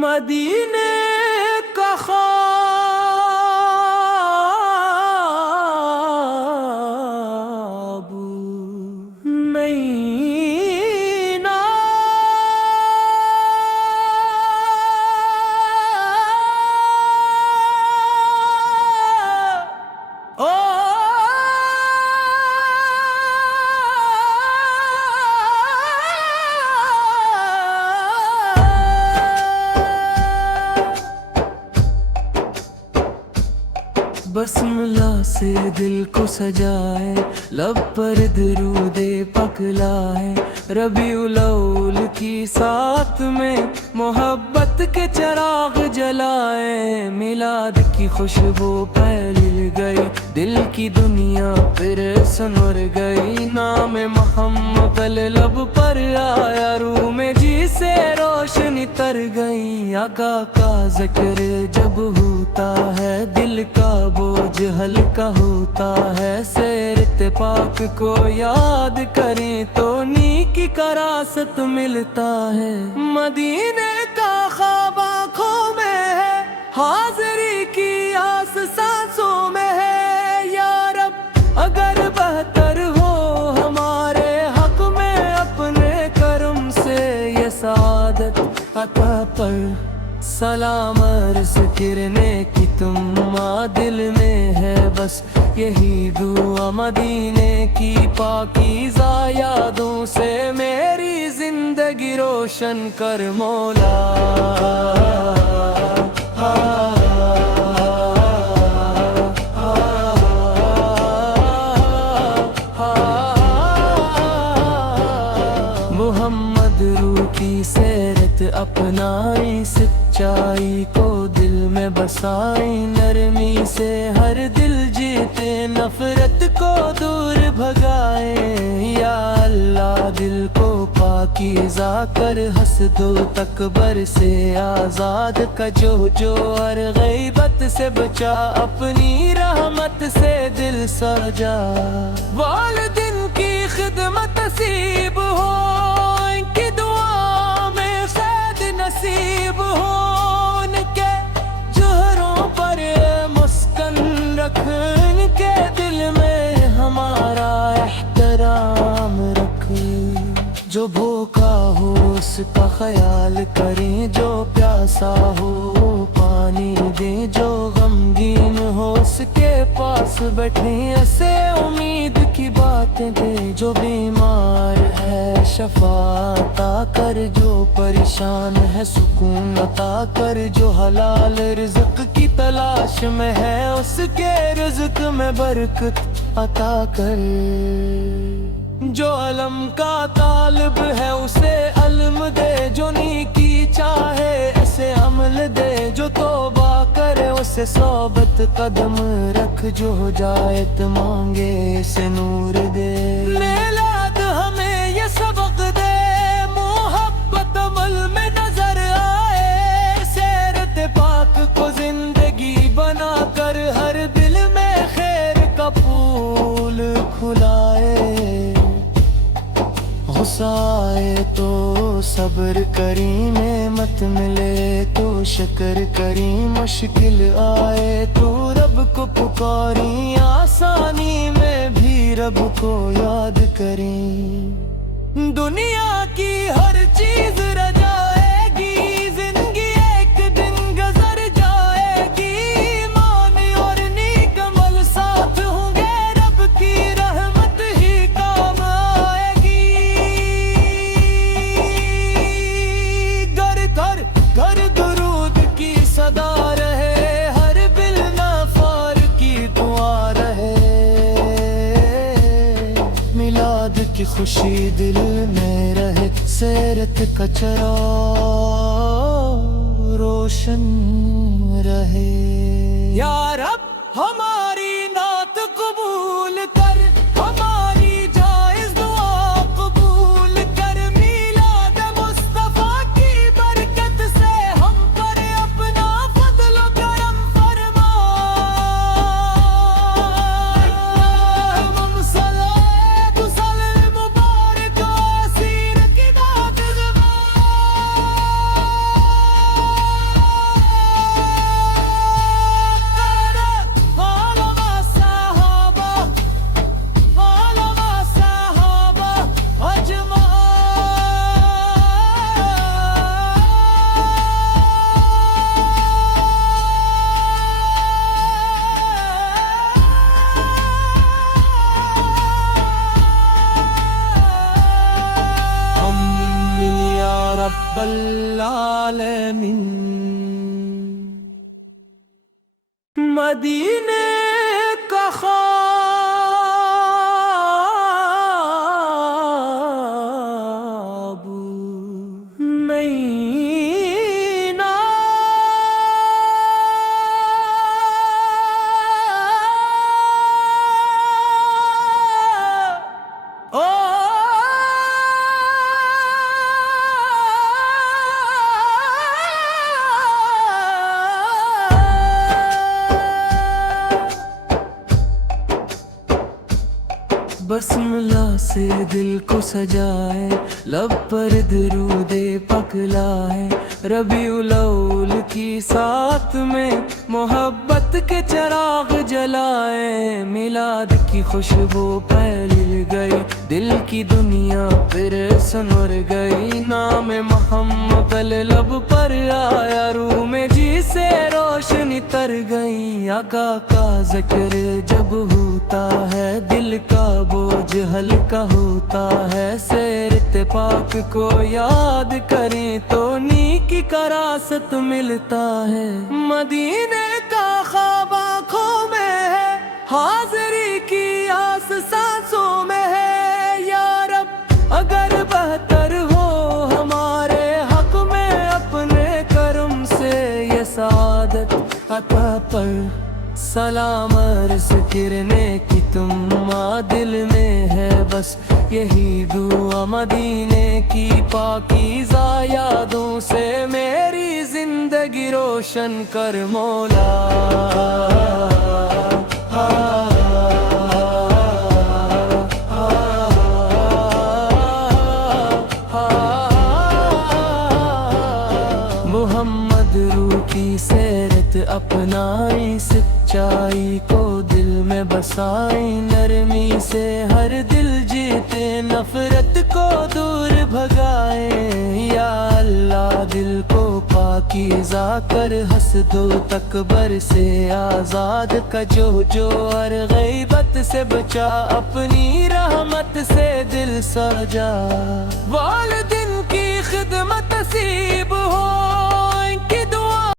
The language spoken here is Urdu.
مدینے کا خواب نہیں نا بسملہ سے دل کو سجائے، لب پر درود پاک لائے، ربیع الاول کی ساتھ میں محبت کے چراغ جلائے، میلاد کی خوشبو پھیل گئی، دل کی دنیا پھر سنور گئی، نام محمد لب پر آیا، روح میں جی سے روشنی تر گئی، آقا کا ذکر جب ہوتا ہے دل کا بوجھ ہلکا ہوتا ہے، سیرت پاک کو یاد کریں تو نیکی کا راست ملتا ہے، مدینے کا خواب آنکھوں میں ہے، حاضری کی آس سانسوں میں ہے، یا رب اگر بہتر ہو ہمارے حق میں اپنے کرم سے یہ سعادت عطا پر، سلام عرض کرنے کی تم دل میں ہے بس یہی دعا، مدینے کی پاکیزہ یادوں سے میری زندگی روشن کر مولا۔ محمد روح کی سیرت اپنائی، سچائی کو دل میں بسائی، نرمی سے ہر دل جیتے، نفرت کو دور بھگائے، یا اللہ دل کو پاکیزہ کر، حسد و تکبر سے آزاد کا جو ہر غیبت سے بچا، اپنی رحمت سے دل سجا، والدین کی خدمت نصیب ہو، ان کی دعا میں فیض نصیب ہو، ان کے چہروں پر مسکن رکھ، ان کے دل میں ہمارا احترام رکھ، جو بھوکا ہو اس کا خیال کریں، جو پیاسا ہو پانی دیں، جو غمگین ہو اس کے پاس بیٹھیں، اسے امید کی باتیں دے، جو بیمار ہے شفا عطا کر، جو پریشان ہے سکون عطا کر، جو حلال رزق کی تلاش میں ہے اس کے رزق میں برکت عطا کر، جو علم کا طالب ہے اسے علم دے، جو نیکی چاہے اسے عمل دے، جو توبہ کرے اسے صحبت قدم رکھ، جو ہدایت مانگے اسے نور دے، میلاد ہمیں یہ سبق دے، محبت عمل میں نظر آئے، سیرت پاک کو زندگی بنا کر، ہر دل میں خیر کا پھول کھلائے، غصہ آئے تو صبر کریں، نعمت ملے تو شکر کریں، مشکل آئے تو رب کو پکاریں، آسانی میں بھی رب کو یاد کریں، دنیا کی ہر چیز رہ جائے گی، زندگی ایک دن گزر جائے گی، ایمان اور نیک عمل ساتھ ہوں گے، رب کی رحمت ہی کام آئے گی، گھر گھر گھر درود کی صدا رہے، ہر بل نفار کی دعا رہے، میلاد کی خوشی دل میں رہے، سیرت کا چراغ روشن رہے، یا رب ہماری نعت قبول کر، ہماری جائز دعا قبول کر، میلاد مصطفیٰ کی برکت سے ہم پر اپنا فضل و کرم فرما، ہم صلاۃ و سلام مبارک اسیر کی داد زبان، زمین مدینے کا خواب نہیں نا بسملہ سے دل کو سجائے لب پر درود پاک لائے ربیع الاول کی ساتھ میں محبت کے چراغ جلائے میلاد کی خوشبو پھیل گئی دل کی دنیا پھر سنور گئی نام محمد لب پر آیا روح میں جی سے روشنی تر گئی آقا کا ذکر جب ہوتا ہے دل کا بوجھ ہلکا ہوتا ہے سیرت پاک کو یاد کریں تو نیکی کا راست ملتا ہے مدینے کا خواب آنکھوں میں ہے حاضری کی آس سانسوں میں ہے یا رب اگر بہتر ہو ہمارے حق میں اپنے کرم سے یہ سعادت عطا پر سلام عرض کرنے کی تم دل میں ہے بس یہی دعا مدینے کی پاکیزہ یادوں سے میری زندگی روشن کر مولا محمد روح کی سیرت اپنائی سچائی کو دل میں بسائی نرمی سے ہر دل جیتے نفرت کو دور بھگائے یا اللہ دل کو پاکیزہ کر حسد و تکبر سے آزاد کا جو اور غیبت سے بچا اپنی رحمت سے دل سجا والدین کی خدمت نصیب ہو